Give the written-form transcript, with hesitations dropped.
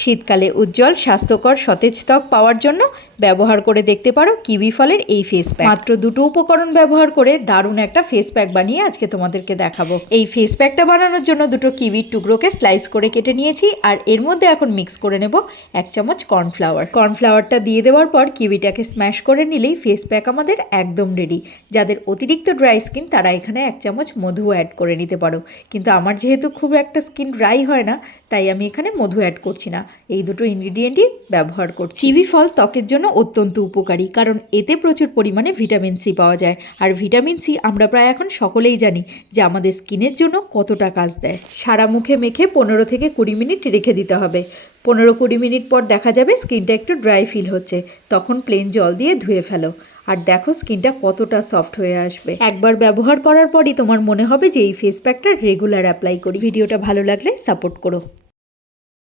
শীতকালে উজ্জ্বল স্বাস্থ্যকর সতেজ ত্বক পাওয়ার জন্য ব্যবহার করে দেখতে পারো কিউই ফলের এই ফেস প্যাক। মাত্র দুটো উপকরণ ব্যবহার করে দারুণ একটা ফেস প্যাক বানিয়ে আজকে তোমাদেরকে দেখাবো। এই ফেস প্যাকটা বানানোর জন্য দুটো কিউইর টুকরোকে স্লাইস করে কেটে নিয়েছি, আর এর মধ্যে এখন মিক্স করে নেব 1 চামচ কর্নফ্লাওয়ার। কর্নফ্লাওয়ারটা দিয়ে দেওয়ার পর কিউইটাকে স্ম্যাশ করে নিলেই ফেস প্যাক আমাদের একদম রেডি। যাদের অতিরিক্ত ড্রাই স্কিন তারা এখানে 1 চামচ মধু অ্যাড করে নিতে পারো, কিন্তু আমার যেহেতু খুব একটা স্কিন ড্রাই হয় না তাই আমি এখানে মধু অ্যাড করছি না, এই দুটো ইনগ্রিডিয়েন্টই ব্যবহার করছি। কিউই ফল ত্বকের জন্য অত্যন্ত উপকারী, কারণ এতে প্রচুর পরিমাণে ভিটামিন সি পাওয়া যায়। আর ভিটামিন সি আমরা প্রায় এখন সকলেই জানি যে আমাদের স্কিনের জন্য কতটা কাজ দেয়। সারা মুখে মেখে 15 থেকে 20 মিনিট রেখে দিতে হবে। 15-20 মিনিট পর দেখা যাবে স্কিনটা একটু ড্রাই ফিল হচ্ছে, তখন প্লেন জল দিয়ে ধুয়ে ফেলো। আর দেখো স্কিনটা কতটা সফট হয়ে আসবে। একবার ব্যবহার করার পরই তোমার মনে হবে যে এই ফেস প্যাকটা রেগুলার অ্যাপ্লাই করি। ভিডিওটা ভালো লাগলে সাপোর্ট করো।